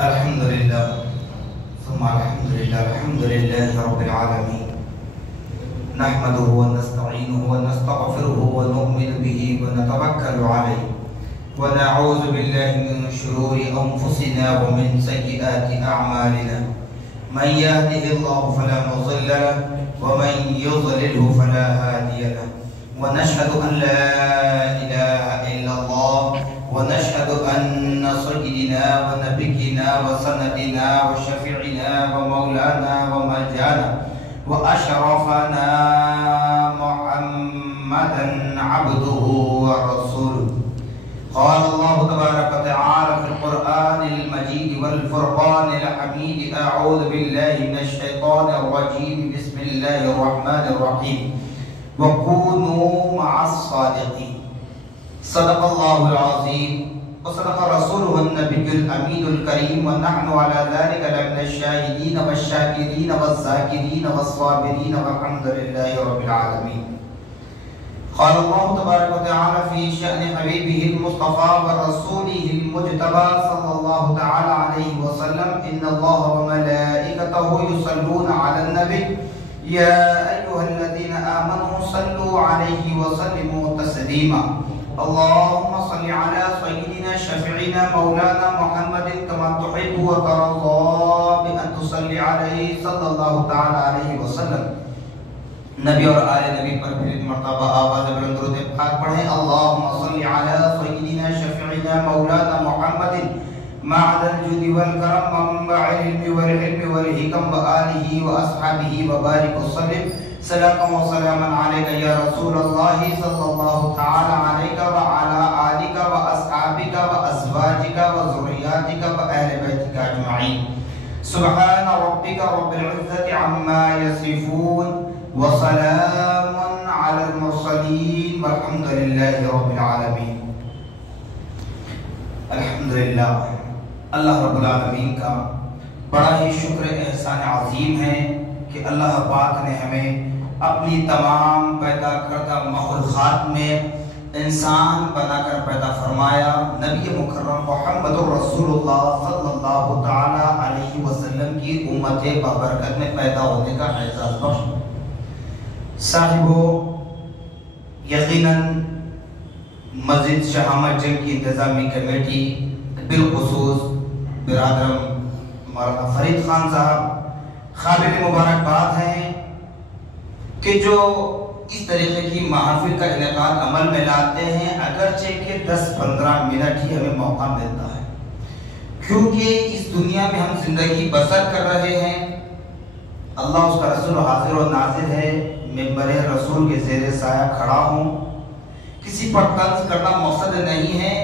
الحمد لله ثم الحمد لله رب العالمين نحمده ونستعينه ونستغفره ونؤمن به ونتوكل عليه ونعوذ بالله من شرور أنفسنا ومن سيئات أعمالنا من يهده الله فلا مضل له ومن يضلله فلا هادي له ونشهد أن لا إله إلا الله ونشهد أن سيدنا ونبينا وسندنا وشفيعنا ومولانا وملجانا وأشرفنا محمدا عبده ورسوله. قال الله تبارك وتعالى في القرآن المجيد والفرقان الحميد: أعوذ بالله من الشيطان الرجيم، بسم الله الرحمن الرحيم، وكونوا مع الصادقين. صدق الله العظيم وصدق رسوله النبي الأمين الكريم، ونحن على ذلك لمن الشاهدين والشاكرين والذاكرين والصابرين والحمد لله رب العالمين. قال الله تبارك وتعالى في شأن حبيبه المصطفى ورسوله المجتبى صلى الله تعالى عليه وسلم: إن الله وملائكته يصلون على النبي يا أيها الذين آمنوا صلوا عليه وسلموا تسليما. اللهم صل على سيدنا شفيعنا مولانا محمد كما تحب وترضى بأن تصلي عليه صلى الله تعالى عليه وسلم. نبی اور آل نبی پر پھر مرتبہ آواز بلند درود پاک پڑھیں: اللهم صل على سيدنا شفيعنا مولانا محمد معدن الجود والكرم منبع العلم والحلم والحكم وآله وأصحابه وبارك وسلم. صلاة وسلاما عليك يا رسول الله صلى الله تعالى عليك وعلى آلك وأصحابك وأزواجك وذرياتك وأهل بيتك أجمعين. سبحان ربك رب العزة عما يصفون وسلام على المرسلين والحمد لله رب العالمين. الحمدللہ، اللہ رب العالمین کا بڑا ہی شکر احسان عظیم ہے کہ اللہ پاک نے ہمیں اپنی تمام پیدا کردہ مخلوقات میں انسان بنا کر پیدا فرمایا. نبی مکرم محمد رسول اللہ صلی اللہ تعالی علیہ وسلم کی امت بابرکت میں پیدا ہونے کا اعزاز بخش. صاحبو، یقیناً مسجد شاہ احمد جنگ کی انتظامی کمیٹی، بالخصوص برادرم مولانا فرید خان صاحب، قابل مبارکباد ہیں کہ جو اس طریقے کی محافل کا انعقاد عمل میں لاتے ہیں، اگرچہ کہ 10-15 منٹ ہی ہمیں موقع ملتا ہے، کیونکہ اس دنیا میں ہم زندگی بسر کر رہے ہیں. اللہ اس کا رسول حاضر و ناظر ہے. ممبر رسول کے زیر سایہ کھڑا ہوں. کسی پر طنز کرنا مقصد نہیں ہے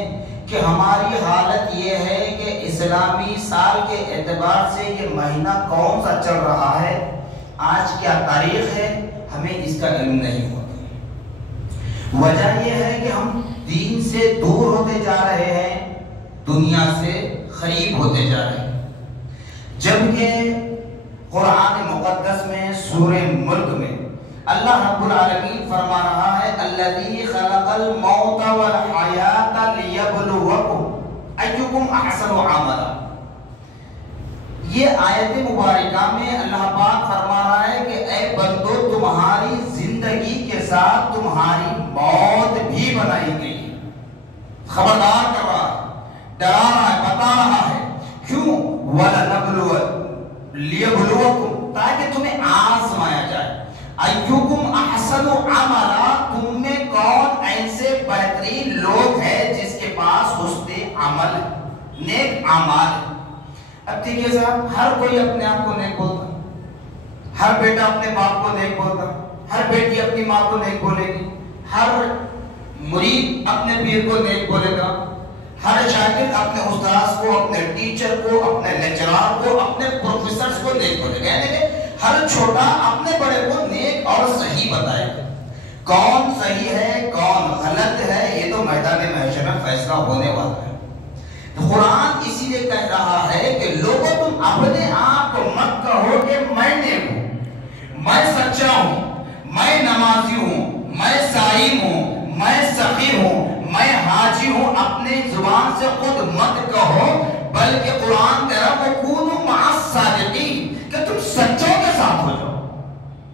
کہ ہماری حالت یہ ہے کہ اسلامی سال کے اعتبار سے یہ مہینہ کون سا چل رہا ہے، آج کیا تاریخ ہے، ہمیں اس کا علم نہیں ہوتا. وجہ یہ ہے کہ ہم دین سے دور ہوتے جا رہے ہیں، دنیا سے قریب ہوتے جا رہے ہیں. جبکہ قرآن مقدس میں سورہ ملک میں اللہ رب العالمین فرما رہا ہے: الذی خلق الموت والحیات لیبلوکم ایکم احسن عملا. یہ آیت مبارکہ میں اللہ پاک فرما رہا ہے کہ اے بندو، تمہاری زندگی کے ساتھ تمہاری موت بھی بنائی گئی ہے. خبردار کر رہا ہے، ڈرا رہا ہے، بتا رہا ہے. کیوں؟ لیبلوکم، تاکہ تمہیں آزمایا جائے. ایکم احسن عملا، تم میں کون ایسے بہترین لوگ ہیں جس کے پاس حسن عمل، نیک اعمال. اب دیکھیے صاحب، ہر کوئی اپنے آپ کو نیک بولتا، ہر بیٹا اپنے باپ کو نیک بولتا، ہر بیٹی اپنی ماں کو نیک بولے گی، ہر مرید اپنے پیر کو نیک بولے گا، ہر شاگرد اپنے استاذ کو، اپنے ٹیچر کو، اپنے لیکچرار کو، اپنے پروفیسرز کو نیک بولے گا. یعنی کہ ہر چھوٹا اپنے بڑے کو نیک اور صحیح بتائے گا. کون صحیح ہے کون غلط ہے، یہ تو میدان محشر میں فیصلہ ہونے والا ہے. قرآن اسی لیے کہہ رہا ہے کہ لوگوں، تم اپنے آپ کو مت کہو کہ میں نیک ہوں، میں سچا ہوں، میں نمازی ہوں، میں صائم ہوں، میں سخی ہوں، میں حاجی ہوں. اپنے زبان سے خود مت کہو، بلکہ قرآن کہہ رہا وَكُونُوا مَعَ الصَّادِقِينَ کہ تم سچوں کے ساتھ ہو جاؤ،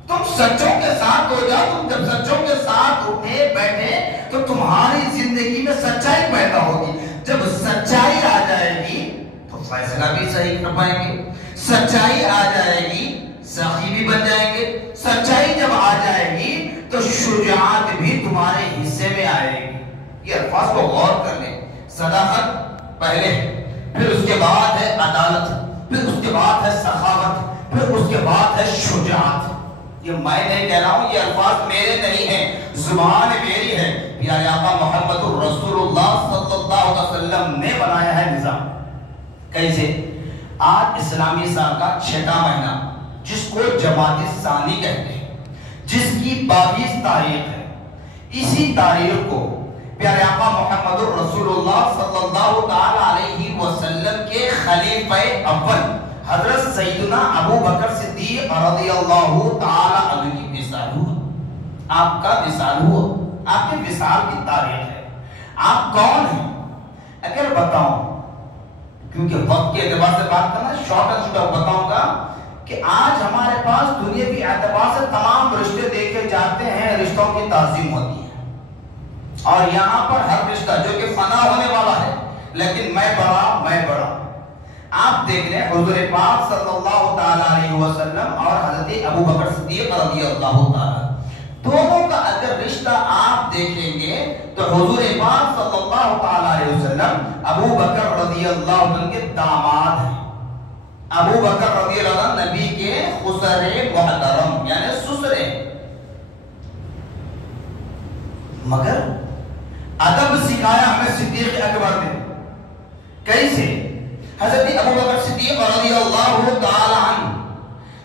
تم سچوں کے ساتھ ہو جاؤ۔ تم جب سچوں کے ساتھ اٹھے بیٹھے تو تمہاری زندگی میں سچائی پیدا ہوگی۔ جب سچائی آ جائے گی تو فیصلہ بھی صحیح کر پائیں گے، سچائی آ جائے گی سخی بھی بن جائیں گے، سچائی جب آ جائے گی تو شجاعت بھی تمہارے حصے میں آئے گی۔ یہ الفاظ کو غور کر لیں، صداقت پہلے، پھر اس کے بعد ہے عدالت، پھر اس کے بعد ہے سخاوت، پھر اس کے بعد ہے شجاعت۔ یہ میں نہیں کہہ رہا ہوں، یہ الفاظ میرے نہیں ہیں، زبان میری ہے، پیارے آقا محمد رسول اللہ صلی اللہ علیہ وسلم نے بنایا ہے نظام۔ کیسے؟ آج اسلامی سال کا 6واں مہینہ جس کو جمادی الثانی کہتے ہیں، جس کی 22 تاریخ ہے، اسی تاریخ کو پیارے آقا محمد رسول اللہ صلی اللہ تعالی علیہ وسلم کے خلیفہ اول حضرت سیدنا ابو بکر صدیق رضی اللہ تعالی عنہ کی وصال ہوا۔ آپ کا وصال ہوا، آپ کے وصال کی تاریخ ہے۔ آپ کون ہیں؟ اگر بتاؤں، کیونکہ وقت کے اعتبار سے بات کرنا شارٹ اینڈ سویٹ بتاؤں گا کہ آج ہمارے پاس دنیاوی اعتبار سے تمام رشتے دیکھے جاتے ہیں، رشتوں کی تعظیم ہوتی ہے، اور یہاں پر ہر رشتہ جو کہ فنا ہونے والا ہے، لیکن میں بڑا۔ آپ دیکھ لیں حضور پاک صلی اللہ تعالی علیہ وسلم اور حضرت ابو بکر صدیق رضی اللہ تعالی، دونوں کا اگر رشتہ آپ دیکھیں گے تو حضور پاک صلی اللہ تعالی علیہ وسلم ابو بکر رضی اللہ عنہ کے داماد ہیں۔ ابو بکر رضی اللہ عنہ نبی کے خسر محترم یعنی سسرے، مگر ادب سکھایا ہمیں صدیق اکبر نے۔ کیسے؟ حضرت ابو بکر صدیق رضی اللہ تعالی عنہ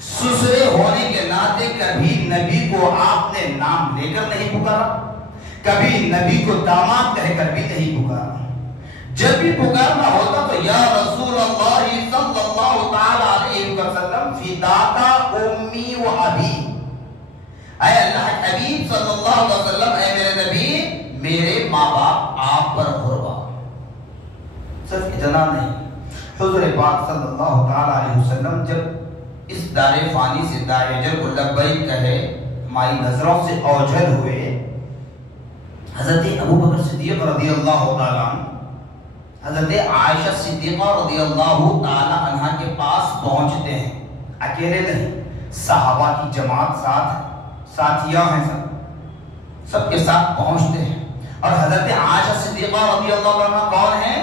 سسرے ہونے کے ناطے کبھی نبی کو آپ نے نام لے کر نہیں پکارا، کبھی نبی کو داماد کہہ کر بھی نہیں پکارا۔ جب بھی پکارنا ہوتا تو یا رسول اللہ صلی اللہ تعالی علیہ وسلم فداک امی و ابی، اے اللہ حبیب صلی اللہ علیہ وسلم، اے میرے نبی، میرے ماں باپ آپ پر قربان۔ صرف اتنا نہیں، حضور پاک صلی اللہ تعالی علیہ وسلم جب اس دار فانی سے دار اجل کو لبیک کہے، ہماری نظروں سے اوجھل ہوئے، حضرت ابو بکر صدیق رضی اللہ تعالی عنہ حضرت عائشہ صدیقہ رضی اللہ تعالی عنہ کے پاس پہنچتے ہیں، اکیلے نہیں، صحابہ کی جماعت ساتھیاں ہیں، سب کے ساتھ پہنچتے ہیں۔ اور حضرت عائشہ صدیقہ رضی اللہ عنہ کون ہیں؟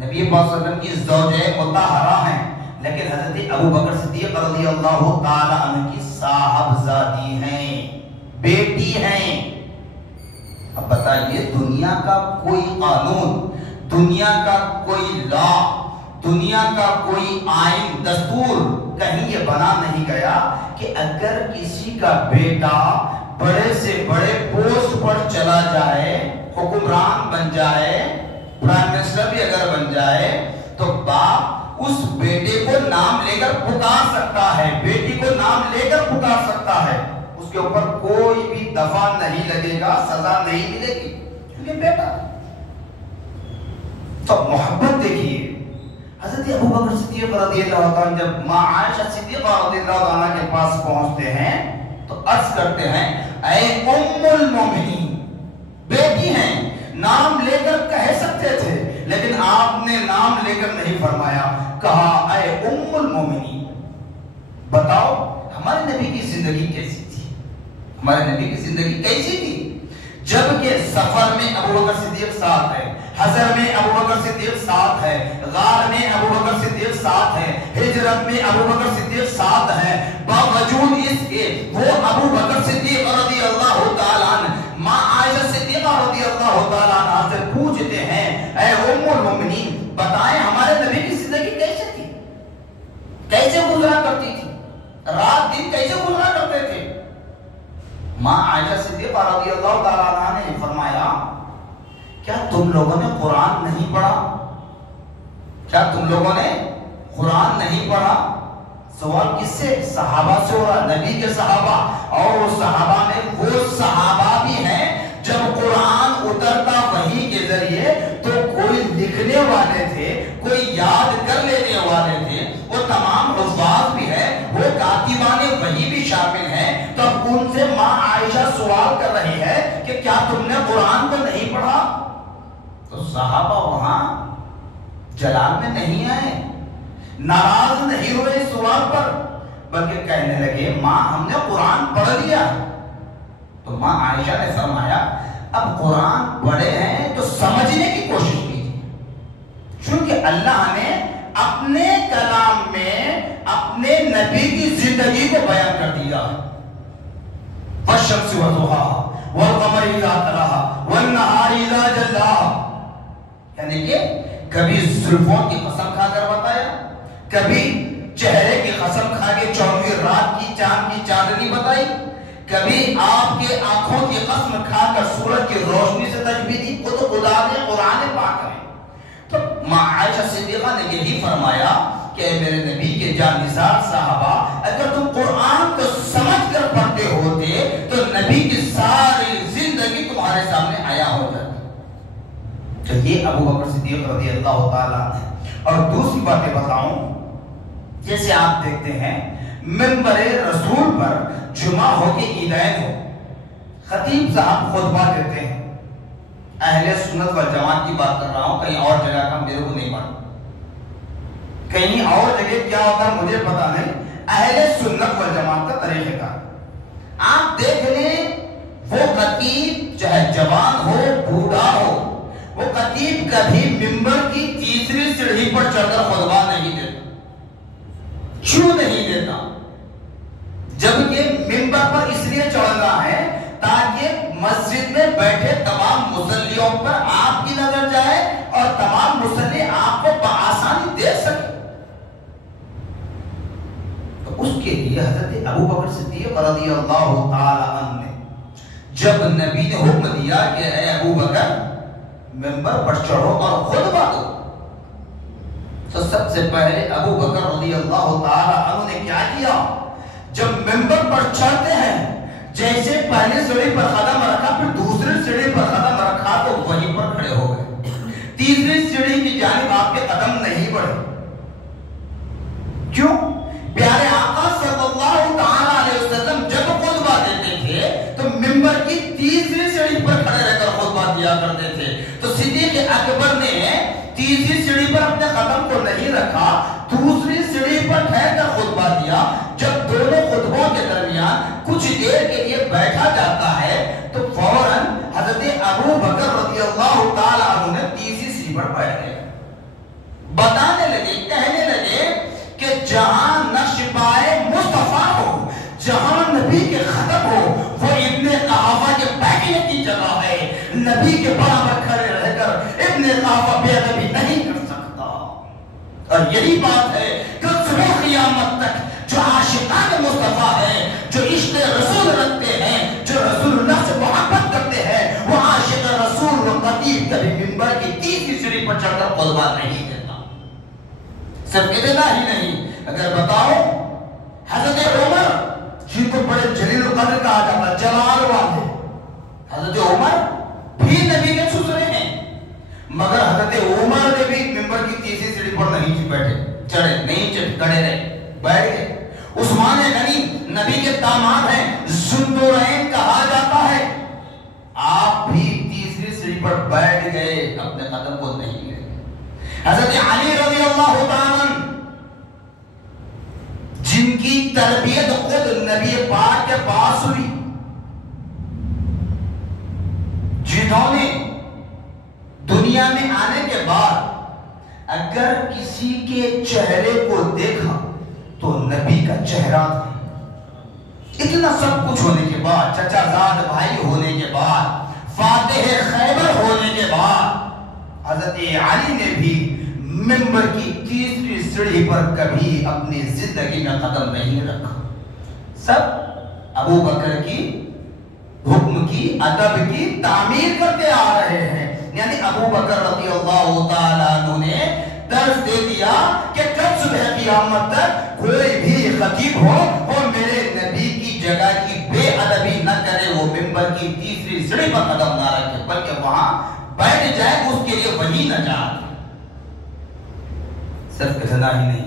نبی پاک صلی اللہ علیہ وسلم کی زوجہ مطہرہ ہیں، لیکن حضرت ابو بکر صدیق رضی اللہ تعالی عنہ کی صاحبزادی ہیں، بیٹی ہیں۔ اب بتائیے، دنیا کا کوئی قانون، دنیا کا کوئی لا، دنیا کا کوئی آئین دستور کہیں یہ بنا نہیں گیا کہ اگر کسی کا بیٹا بڑے سے بڑے پوسٹ پر چلا جائے، حکمران بن جائے، پرائم منسٹر بھی اگر بن جائے، تو باپ اس بیٹے کو نام لے کر پکار سکتا ہے، بیٹی کو نام لے کر پکار سکتا ہے، اس کے اوپر کوئی بھی دفع نہیں لگے گا، سزا نہیں ملے گی، کیونکہ بیٹا۔ تو محبت دیکھیے، حضرت ابو بکر صدیق رضی اللہ عنہ جب ماں عائشہ صدیقہ رضی اللہ عنہ کے پاس پہنچتے ہیں تو عرض کرتے ہیں، اے ام المومنین، بیٹی ہیں، نام لے کر کہہ سکتے تھے لیکن آپ نے نام لے کر نہیں فرمایا، کہا اے ام المومنین، بتاؤ ہمارے نبی کی زندگی کیسی تھی، ہمارے نبی کی زندگی کیسی تھی؟ جبکہ سفر میں ابو بکر صدیق ساتھ ہے، حضر میں ابو بکر صدیق ساتھ ہے، غار میں ابو بکر صدیق ساتھ ہے، ہجرت میں ابو بکر صدیق ساتھ ہے، باوجود اس کے وہ ابو بکر صدیق رضی اللہ تعالیٰ عنہ ماں عائشہ صدیقہ رضی اللہ تعالیٰ عنہ سے پوچھتے ہیں، اے ام المومنین، بتائیں ہمارے نبی کی زندگی کیسے تھی، کیسے گزرا کرتی تھی، رات دن کیسے گزرا کرتے تھے؟ ماں عائشہ صدیقہ رضی اللہ تعالیٰ عنہ نے فرمایا، کیا تم لوگوں نے قرآن نہیں پڑھا؟ کیا تم لوگوں نے قرآن نہیں پڑھا؟ سوال کس سے؟ صحابہ سے ہو رہا، نبی کے صحابہ، اور وہ صحابہ میں وہ صحابہ بھی ہیں جب قرآن اترتا وحی کے ذریعے تو کوئی لکھنے والے تھے، کوئی یاد کر لینے والے تھے، وہ تمام حفاظ بھی ہے، وہ کاتبان وحی بھی شامل ہیں، تو اب ان سے ماں عائشہ سوال کر رہی ہے کہ کیا تم نے قرآن کو نہیں پڑھا؟ تو صحابہ وہاں جلال میں نہیں آئے، ناراض نہیں ہوئے اس سوال پر، بلکہ کہنے لگے ماں ہم نے قرآن پڑھ لیا۔ تو ماں عائشہ نے فرمایا اب قرآن پڑھے ہیں تو سمجھنے کی کوشش کیجیے، چونکہ اللہ نے اپنے کلام میں اپنے نبی کی زندگی کو بیان کر دیا۔ وَالشَّمْسِ وَضُحَاهَا وَالْقَمَرِ إِذَا تَلَاهَا وَالنَّهَارِ إِذَا جَلَّاهَا، یعنی کہ کبھی زلفوں کی قسم کھا کر بتایا، کبھی چہرے کی قسم کھا کے 24 رات کی چاند کی چاندنی بتائی، کبھی آپ کے آنکھوں کی قسم کھا کر سورج کی روشنی سے تشبیہ دی۔ وہ تو خدا نے قرآن پاک ہے۔ تو ماں عائشہ صدیقہ نے یہی فرمایا کہ میرے نبی کے جانثار صحابہ اگر تم قرآن کو سمجھ کر پڑھتے ہوتے تو نبی کی ساری زندگی تمہارے سامنے آیا ہو جاتی۔ تو یہ ابو بکر صدیق رضی اللہ تعالیٰ عنہ۔ اور دوسری باتیں بتاؤں، جیسے آپ دیکھتے ہیں منبر رسول پر جمعہ ہو کے عیدین ہو، خطیب صاحب خطبہ دیتے ہیں، اہل سنت والجماعت کی بات کر رہا ہوں، کہیں اور جگہ کا میرے کو نہیں معلوم، کہیں اور جگہ کیا ہوتا ہے مجھے پتا نہیں، اہل سنت والجماعت کا طریقہ کار آپ دیکھ لیں، وہ خطیب چاہے جوان ہو بوڑھا ہو، وہ خطیب کبھی منبر کی تیسری سیڑھی پر چڑھ کر خطبہ نہیں دیتا۔ کیوں نہیں دیتا؟ جبکہ منبر پر اس لیے چڑھنا ہے تاکہ مسجد میں بیٹھے تمام مصلیوں پر آپ کی نظر جائے اور تمام مصلی آپ کو بآسانی دیکھ سکے۔ تو اس کے لیے حضرت ابو بکر صدیق رضی اللہ تعالی عنہ نے جب نبی نے حکم دیا کہ اے ابو بکر منبر پر چڑھو اور خطبہ دو، تو سب سے پہلے ابو بکر رضی اللہ تعالی عنہ نے کیا کیا؟ جب منبر پر چڑھتے ہیں جیسے پہلی سیڑھی پر قدم رکھا پھر دوسری سیڑھی پر قدم رکھا تو وہیں پر کھڑے ہو گئے، تیسری سیڑھی کی جانب آپ کے قدم نہیں بڑھے۔ کیوں؟ پیارے آقا صلی اللہ تعالی علیہ وسلم جب خطبہ دیتے تھے تو منبر کی تیسری سیڑھی پر کھڑے رہ کر خطبہ دیا کرتے تھے، تو صدیق اکبر نے تیسری سیڑھی پر اپنے قدم کو نہیں رکھا، دوسری سیڑھی پر ٹھہر کر خطبہ دیا۔ جب دونوں خطبوں کے درمیان کچھ دیر کے لیے بیٹھا جاتا ہے تو فوراً حضرت ابو بکر رضی اللہ تعالی عنہ نے تیسری سیڑھی پر بیٹھ گئے، بتانے لگے، کہنے لگے کہ جہاں نقش پائے مصطفیٰ ہو، جہاں نبی کے خطب ہو، وہ ابن قحافہ کے بیٹھنے کی جگہ ہے۔ نبی کے برابر کھڑے رہ کر ابن قحافہ بے ادبی نہیں کر سکتا۔ اور یہی بات ہے کہ صبح قیامت تک جو عاشقان مصطفیٰ ہیں، جو عشق رسول رکھتے ہیں، جو رسول اللہ سے محبت کرتے ہیں، وہ عاشق رسول و خطیب کبھی منبر کی تیسری سیڑھی پر چڑھ کر خطبہ نہیں دیتا۔ صرف اتنا ہی نہیں، اگر بتاؤ حضرت عمر جن کو بڑے جلیل القدر کہا جاتا، جلال والے، حضرت عمر بھی نبی کے سسرے ہیں، مگر حضرت عمر نے بھی منبر کی تیسری سیڑھی پر نہیں بیٹھے، چڑھے نہیں، کھڑے رہے، بیٹھ گئے۔ عثمان غنی نبی کے داماد ہیں، ذوالنورین کہا جاتا ہے، آپ بھی تیسری سیڑھی پر بیٹھ گئے، اپنے قدم کو نہیں گئے۔ حضرت علی رضی اللہ تعالیٰ جن کی تربیت خود نبی پاک کے پاس ہوئی، جنہوں نے دنیا میں آنے کے بعد اگر کسی کے چہرے کو دیکھا تو نبی کا چہرہ تھا۔ اتنا سب کچھ ہونے کے بعد، چچا زاد بھائی ہونے کے بعد، فاتح خیبر ہونے کے بعد، حضرت علی نے بھی منبر کی تیسری سیڑھی پر کبھی اپنی زندگی میں قدم نہیں رکھا۔ سب ابو بکر کی حکم کی، ادب کی تعمیر کرتے آ رہے ہیں۔ یعنی ابو بکر رضی اللہ تعالیٰ عنہ نے درس دے دیا کہ کل صبح قیامت تک کوئی بھی خطیب ہو وہ میرے نبی کی جگہ کی بے ادبی نہ کرے، وہ منبر کی تیسری سیڑھی پر قدم نہ رکھے، بلکہ وہاں بیٹھ جائے، اس کے لیے وہی نجات ہے۔ صرف اتنا ہی نہیں،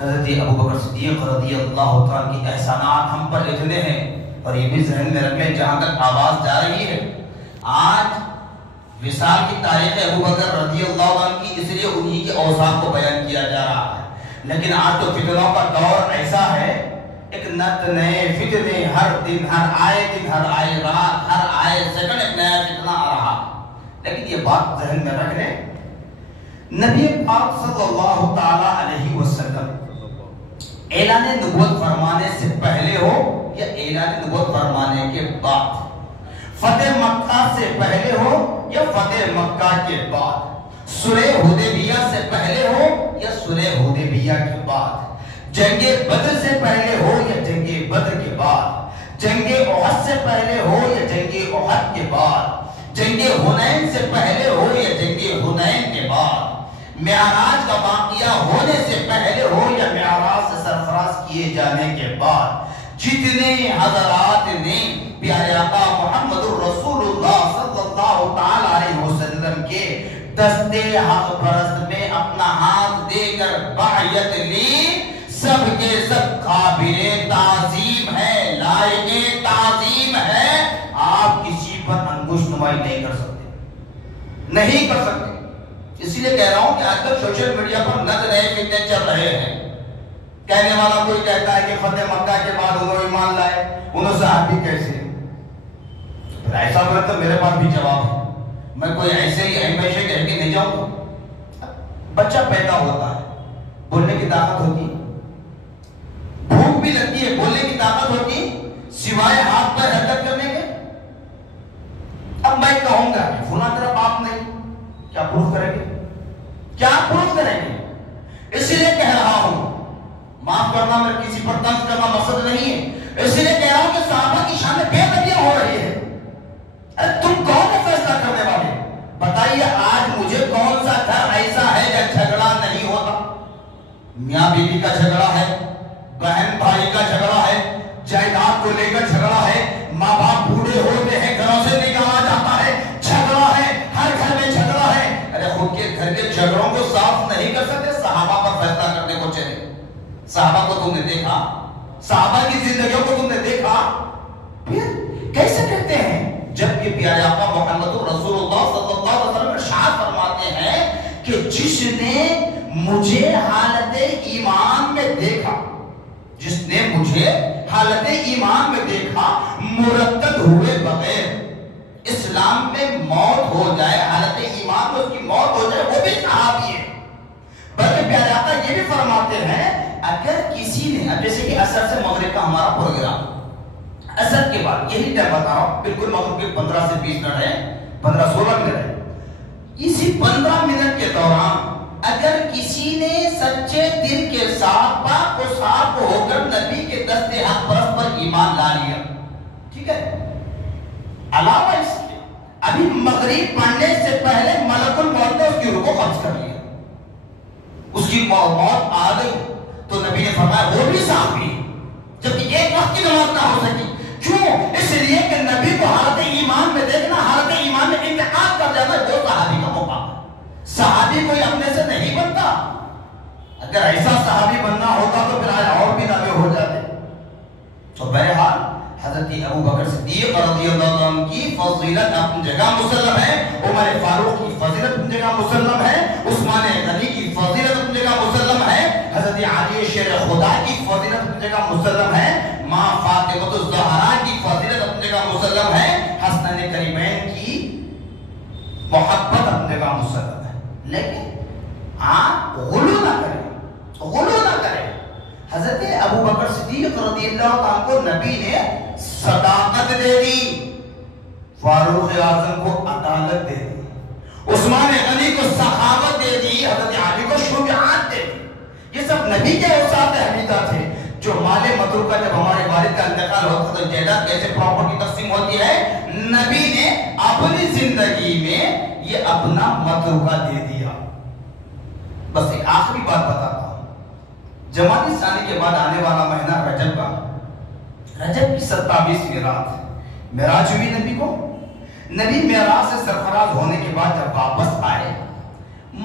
حضرت ابوبکر صدیق رضی اللہ تعالیٰ کی احسانات ہم پر اتنے ہیں، اور یہ بھی ذہن میں رکھ لیں جہاں تک آواز جا رہی ہے، آج وصال کی تاریخ ابوبکر رضی اللہ عنہ کی اس لیے انہی کے اوصاف کو بیان کیا جا رہا ہے، لیکن آج تو فتنوں کا دور ایسا ہے، ایک نت نئے فتنے ہر دن، ہر آئے دن، ہر آئے رات، ہر آئے سیکنڈ ایک نیا فتنہ آ رہا، لیکن یہ بات ذہن میں رکھ لیں، نبی پاک صلی اللہ تعالی علیہ وسلم اعلان نبوت فرمانے سے پہلے ہو یا اعلان نبوت فرمانے کے بعد، فتح مکہ سے پہلے ہو یا فتح مکہ کے بعد، صلح حدیبیہ سے پہلے ہو یا صلح حدیبیہ کے بعد، جنگ بدر سے پہلے ہو یا جنگ بدر کے بعد، جنگ احد سے پہلے ہو یا جنگ احد کے بعد، جنگ حنین سے پہلے ہو یا جنگ حنین کے بعد، معراج کا واقعہ ہونے سے پہلے ہو یا معراج سے سرفراز کیے جانے کے بعد، جتنے حضرات نے پیارے آقا محمد الرسول اللہ صلی اللہ تعالی علیہ وسلم کے دستے حق پرست میں اپنا ہاتھ دے کر بیعت لی، سب کے سب قابل تعظیم ہے، لائق تعظیم ہے، آپ کسی پر انگشت نمائی نہیں کر سکتے، نہیں کر سکتے۔ اسی لیے کہہ رہا ہوں کہ آج کل سوشل میڈیا پر نت نئے فتنے چل رہے ہیں، کہنے والا کوئی کہتا ہے کہ فتح مکہ کے بعد انہوں ایمان لائے، انہوں صحابی کیسے؟ پھر ایسا بولے تو میرے پاس بھی جواب ہے، میں کوئی ایسے ہی ہمیشہ کہہ کے نہیں جاؤں گا۔ بچہ پیدا ہوتا ہے، بولنے کی طاقت ہوتی ہے، بھوک بھی لگتی ہے، بولنے کی طاقت ہوتی ہے، سوائے ہاتھ پر حرکت کرنے کے۔ اب میں کہوں گا کہ فلاں طرف آپ نہیں، کیا پروف کریں گے؟ کیا پروف کریں گے؟ اسی لیے کہہ رہا ہوں، معاف کرنا میرے کسی پر طنز کرنا مقصد نہیں ہے، اسی لیے کہہ رہا ہوں کہ صحابہ کی شان بے ادبیاں ہو رہی ہے۔ تم کون ہو فیصلہ کرنے والے؟ بتائیے آج مجھے کون سا گھر ایسا ہے جب جھگڑا نہیں ہوتا؟ میاں بیوی کا جھگڑا ہے، بہن بھائی کا جھگڑا ہے، جائیداد کو لے کر جھگڑا ہے، ماں باپ بوڑھے ہوتے ہیں گھروں سے نکالا جاتا ہے، جھگڑا ہے، ہر گھر میں جھگڑا ہے۔ ارے خود کے گھر کے جھگڑوں کو صاف نہیں کر سکتے، صحابہ پر فیصلہ کرنے کو چلے۔ صحابہ کو تم نے دیکھا، صحابہ کی زندگیوں کو تم نے دیکھا، پھر کیسے کہتے ہیں؟ جبکہ پیارے آقا محمد رسول اللہ صلی اللہ علیہ وسلم ارشاد فرماتے ہیں کہ جس نے مجھے حالت ایمان میں دیکھا، جس نے مجھے حالت ایمان میں دیکھا مرتد ہوئے بغیر، اسلام میں موت ہو جائے، حالت ایمان میں اس کی موت ہو جائے، وہ بھی صحابی ہے۔ بلکہ پیارے آقا یہ بھی فرماتے ہیں اگر کسی نے، اب جیسے کہ عصر سے مغرب کا ہمارا پروگرام، عصر کے بعد یہی ٹائم بتا رہا ہوں، بالکل مغرب کے 15 سے 20 منٹ ہے، 15-16 منٹ ہے، اسی 15 منٹ کے دوران اگر کسی نے سچے دل کے ساتھ پاک و صاف ہو کر نبی کے دستے حق پرست پر ایمان لا لیا، ٹھیک ہے، علاوہ اس کے ابھی مغرب پڑھنے سے پہلے ملک الموت نے اس کی روح کو قبض کر لیا، اس کی موت آ گئی، تو نبی نے فرمایا وہ بھی صحابی ہے، جبکہ ایک وقت کی نماز نہ ہو سکی۔ کیوں؟ اس لیے کہ نبی کو حالت ایمان میں دیکھنا، حالت ایمان میں انتقال کر جانا، وہ صحابی کا موقع ہے۔ صحابی کوئی اپنے سے نہیں بنتا، اگر ایسا صحابی بننا ہوتا تو پھر آج اور بھی دعوے ہو جاتے۔ تو بہرحال حضرت ابوبکر صدیق رضی اللہ عنہ کی فضیلت اپنی جگہ مسلم ہے، عمر فاروق کی فضیلت اپنی جگہ مسلم ہے، عثمان غنی کی فضیلت اپنی جگہ مسلم ہے، حضرت علی شیر خدا کی فضیلت اپنی جگہ مسلم ہے، ماں فاطمہ الزہرا کی فضیلت اپنی جگہ مسلم ہے، حسنین کریمین کی محبت اپنی جگہ مسلم ہے، لیکن آپ غلو نہ کریں، غلو نہ کریں۔ حضرت ابوبکر صدیق رضی اللہ عنہ کو نبی نے صداقت دے دی، فاروق اعظم کو عدالت دے دی، عثمان غنی کو سخاوت دے دی، حضرت علی کو شجاعت دے دی۔ یہ سب نبی کے اوصاف حمیدہ تھے، جو مال متروکہ جب ہمارے والد کا انتقال ہوتا تو جائیداد کیسے پراپرٹی تقسیم ہوتی ہے، نبی نے اپنی زندگی میں یہ اپنا متروکہ دے دیا۔ بس ایک آخری بات بتاتا ہوں، جمادی ثانی کے بعد آنے والا مہینہ رجب کا، رجب کی 27ویں رات معراج ہوئی نبی کو، نبی معراج سے سرفراز ہونے کے بعد جب واپس آئے،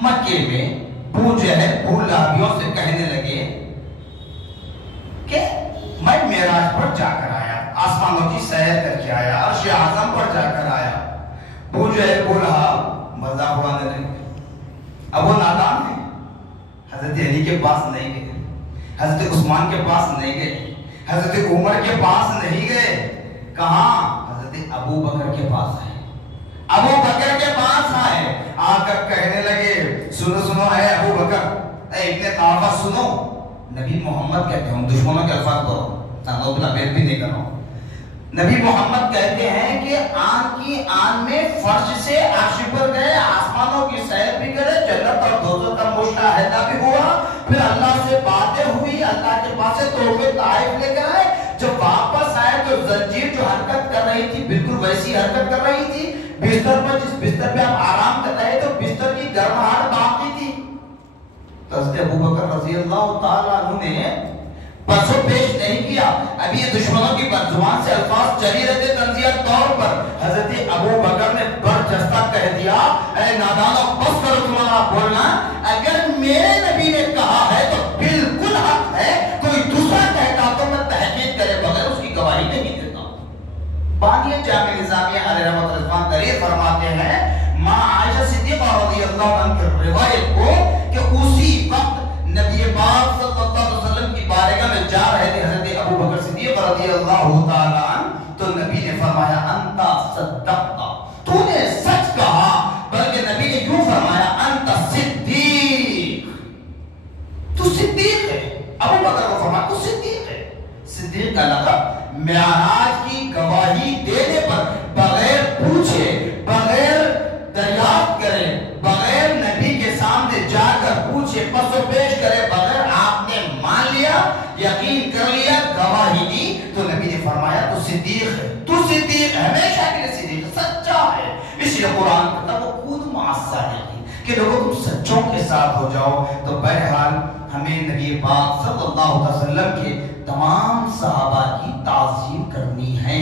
مکے میں ابو لہبیوں سے کہنے لگے کہ میں معراج پر جا کر آیا، آسمانوں کی سیر کر کے آیا، عرش اعظم پر جا کر آیا۔ ابو لہب مذاق اڑانے لگے۔ اب وہ نادان ہے، حضرت علی کے پاس نہیں گئے، حضرت عثمان کے پاس نہیں گئے، حضرت عمر کے پاس نہیں گئے، کہاں؟ حضرت ابو بکر کے پاس آئے، ابو بکر کے پاس آئے، آ کر کہنے لگے سنو اے ابو بکر، اے ابن قحافہ سنو، نبی محمد کہتے ہیں، دشمنوں کے الفاظ کو بیت بھی نہیں کر رہا ہوں، نبی محمد کہتے ہیں کہ آن کی آن میں فرش سے عرش پر گئے، آسمانوں کی سیر بھی کرے، جنت اور دوزخ کا مشاہدہ بھی ہوا، پھر اللہ سے باتیں ہوئی، اللہ کے پاس سے تحفے طائف لے کر آئے، جب واپس آئے تو زنجیر جو حرکت کر رہی تھی بالکل ویسی حرکت کر رہی تھی، بستر پر جس بستر پہ آپ آرام کر رہے تو بستر کی گرماہٹ باقی تھی۔ حضرت ابو بکر رضی اللہ تعالیٰ عنہ نے پسو پیش نہیں کیا، ابھی یہ دشمنوں کی زبان سے الفاظ چلی رہتے تنزیہ طور پر، حضرت ابو بکر نے برجستہ کہہ دیا، اے نادانوں بس کرو تمہارا بولنا، اگر میرے نبی نے کہا ہے تو بالکل حق ہے، کوئی دوسرا کہتا تو میں تحقیق کرے بغیر اس کی گواہی نہیں دیتا۔ بانی جامع نظامیہ علیہ رحمۃ اللہ تحریر فرماتے ہیں ماں عائشہ صدیقہ رضی اللہ عنہ کی روایت کو کہ اسی وقت نبی پاک صلی اللہ علیہ وسلم کی بارگاہ میں جا رہے تھے حضرت ابو بکر صدیق رضی اللہ تعالی عنہ، تو نبی نے فرمایا انت صدقت، تو نے سچ کہا، بلکہ نبی نے یوں فرمایا انت صدیق، تو صدیق ہے۔ ابو بکر کو فرمایا تو صدیق ہے۔ صدیق کا لقب معراج کی گواہی دینے پر بغیر پوچھے، بغیر دریافت کرے، بغیر نبی کے سامنے جا کر پوچھے، پس و پیش کرے بغیر آپ نے مان لیا، یقین کر لیا، گواہی دی، تو نبی نے فرمایا تو صدیق ہے، تو صدیق ہمیشہ کے لیے صدیق سچا ہے۔ اس لیے قرآن کہتا وہ خود معصدقین کہ لوگوں تم سچوں کے ساتھ ہو جاؤ۔ تو بہرحال ہمیں نبی پاک صلی اللہ علیہ وسلم کے تمام صحابہ کی تعظیم کرنی ہے،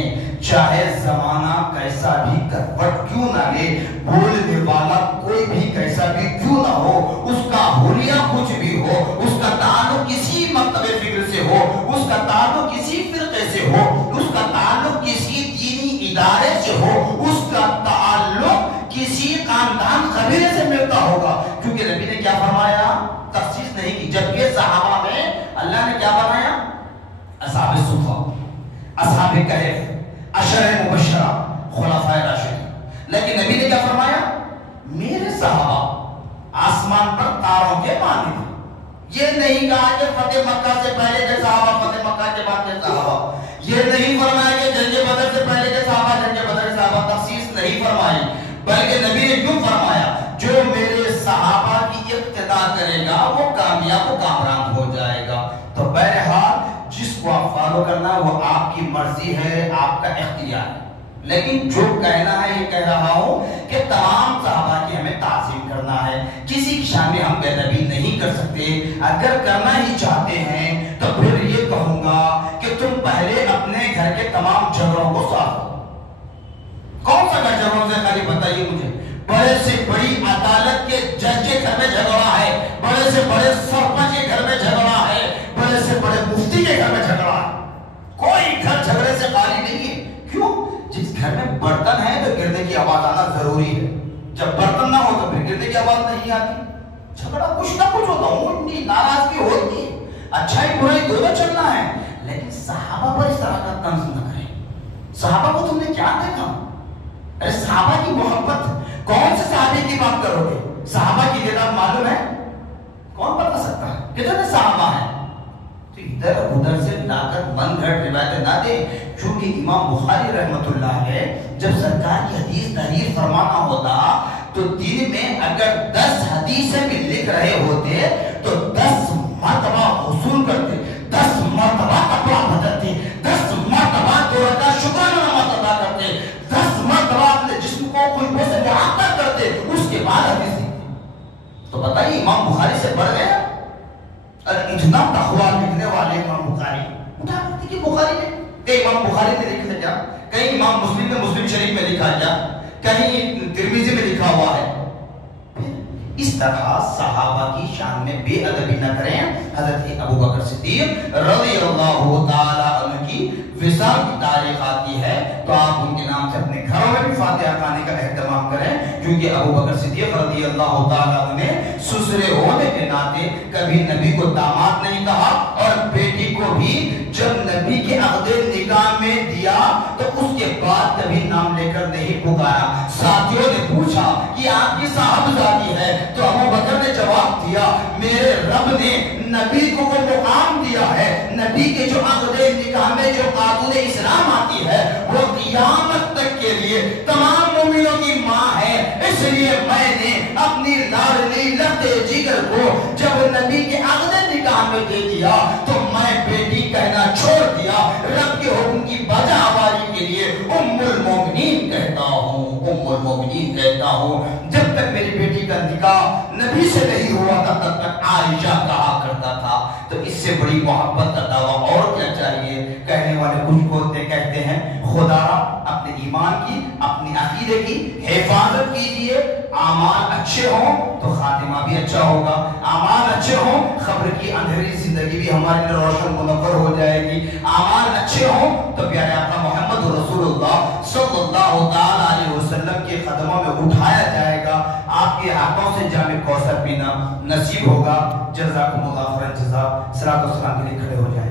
چاہے زمانہ کیسا بھی کروٹ کیوں نہ لے، بولنے والا کوئی بھی کیسا بھی کیوں نہ ہو، اس کا حلیہ کچھ بھی ہو، اس کا تعلق کسی مکتب فکر سے ہو، اس کا تعلق کسی فرقے سے ہو، اس کا تعلق کسی دینی ادارے سے ہو، اس کا تعلق کسی خاندان قبیلے سے ملتا ہوگا، کیونکہ نبی نے کیا فرمایا؟ تخصیص نہیں کی، جبکہ صحابہ میں اللہ نے کیا فرمایا؟ اصحاب صفہ، اصحاب کہف، عشر مبشرہ، خلفائے راشدین، لیکن نبی نے کیا فرمایا؟ میرے صحابہ آسمان پر تاروں کے مانند۔ یہ نہیں کہا کہ فتح مکہ سے پہلے کے صحابہ، فتح مکہ کے بعد کے صحابہ، یہ نہیں فرمایا کہ جنگ بدر سے پہلے کے صحابہ، جنگ بدر کے صحابہ، تخصیص نہیں فرمائی، بلکہ نبی نے کیوں فرمایا جو میرے صحابہ کی اقتداء کرے گا وہ کامیاب و کامران ہو جائے گا۔ تو بہرحال جس کو آپ فالو کرنا وہ آپ کی مرضی ہے، آپ کا اختیار ہے، لیکن جو کہنا ہے یہ کہہ رہا ہوں کہ تمام صحابہ کی ہمیں تعظیم کرنا ہے، کسی کی شان میں ہم بے ادبی نہیں کر سکتے۔ اگر کرنا ہی چاہتے ہیں تو پھر یہ کہوں گا کہ تم پہلے اپنے گھر کے تمام جھگڑوں کو صاف کرو۔ کون سا گھر جھگڑوں سے خالی بتائیے مجھے؟ بڑے سے بڑی عدالت کے جج کے گھر میں جھگڑا ہے، بڑے سے بڑے سرپنچ کے گھر میں جھگڑا ہے، بڑے سے بڑے مفتی کے گھر میں جھگڑا ہے، کوئی گھر جھگڑے سے خالی نہیں ہے۔ کیوں؟ جس گھر میں برتن ہے تو گرنے کی آواز آنا ضروری ہے، جب برتن نہ ہو تو پھر گرنے کی آواز نہیں آتی۔ جھگڑا کچھ نہ کچھ ہوتا ہوں، ناراضگی ہوتی ہے، اچھائی برائی دونوں چلنا ہے، لیکن صحابہ پر اس طرح کا طنز نہ کریں۔ صحابہ کو تم نے کیا دیکھا؟ ارے صحابہ کی محبت، کون سے صحابی کی بات کرو گے؟ صحابہ کی تعداد معلوم ہے؟ کون بتا سکتا ہے کتنے صحابہ ہیں؟ تو ادھر ادھر سے لا کر من گھڑ روایتیں نہ دے، کیونکہ امام بخاری رحمۃ اللہ علیہ جب سرکار کی حدیث تحریر فرمانا ہوتا تو دن میں اگر 10 حدیثیں بھی لکھ رہے ہوتے تو 10 مرتبہ غسل کرتے، 10 مرتبہ کپڑا بدلتے، 10 مرتبہ 2 رکعت شکرانہ نماز ادا کرتے، 10 مرتبہ اپنے جسم کو خوشبو سے معطر کرتے، اس کے بعد حدیث لکھتے۔ تو بتائیے امام بخاری سے بڑھ گیا؟ اور اتنا تقویٰ لکھنے والے امام بخاری اٹھا کرتے کہ بخاری نے کہیں امام بخاری نے لکھا کیا، کہیں امام مسلم نے مسلم شریف میں لکھا کیا، کہیں ترمذی میں لکھا ہوا ہے؟ اس طرح صحابہ کی شان میں بے ادبی نہ کریں۔ حضرت ابو بکر صدیق رضی اللہ تعالی عنہ کی وصال کی تاریخ آتی ہے تو آپ ان کے نام سے اپنے گھروں میں بھی فاتحہ کھانے کا اہتمام کریں، کیونکہ ابو بکر صدیق رضی اللہ تعالی عنہ نے سسرے ہونے کے ناطے کبھی نبی کو داماد نہیں کہا، اور بیٹی کو بھی جب نبی کے عقد نکاح میں دیا تو اس کے بعد کبھی نام لے کر نہیں پکارا۔ ساتھیوں نے پوچھا کہ آپ کی صاحبزادی ہے، تو ابو بکر نے جواب دیا میرے رب نے نبی کو وہ مقام دیا ہے، نبی کے جو عقد نکاح میں جو قانون اسلام آتی ہے وہ قیامت تک کے لیے تمام مومنوں کی ماں ہے، اس لیے میں نے اپنی لاڈلی لگتے جگر کو جب نبی کے عقد نکاح میں دے دیا تو میں بیٹی کہنا چھوڑ دیا، رب کے حکم کی بجا آواری کے لیے ام المومنین کہتا ہوں، ام المومنین کہتا ہوں۔ جب تک میری بیٹی کا نکاح نبی سے نہیں ہوا تھا تب تک عائشہ کہا کرتا تھا۔ تو اس سے بڑی محبت کا دعویٰ اور کیا چاہیے؟ کہنے والے کچھ کو کہتے ہیں خدا اپنے ایمان کی اپنی عقیدے کی حفاظت کیجئے، اعمال اچھے ہوں تو خاتمہ بھی اچھا ہوگا، اعمال اچھے ہوں قبر کی اندھیری زندگی بھی ہمارے لیے روشن منور ہو جائے گی، اعمال اچھے ہوں تو پیارے آقا محمد رسول اللہ صلی اللہ تعالی علیہ وسلم کے قدموں میں اٹھایا جائے گا، آپ کے ہاتھوں سے جام کوثر پینا نصیب ہوگا۔ جزاکم اللہ خیر جزا۔ صلاۃ و سلام کے لیے کھڑے ہو جائیں۔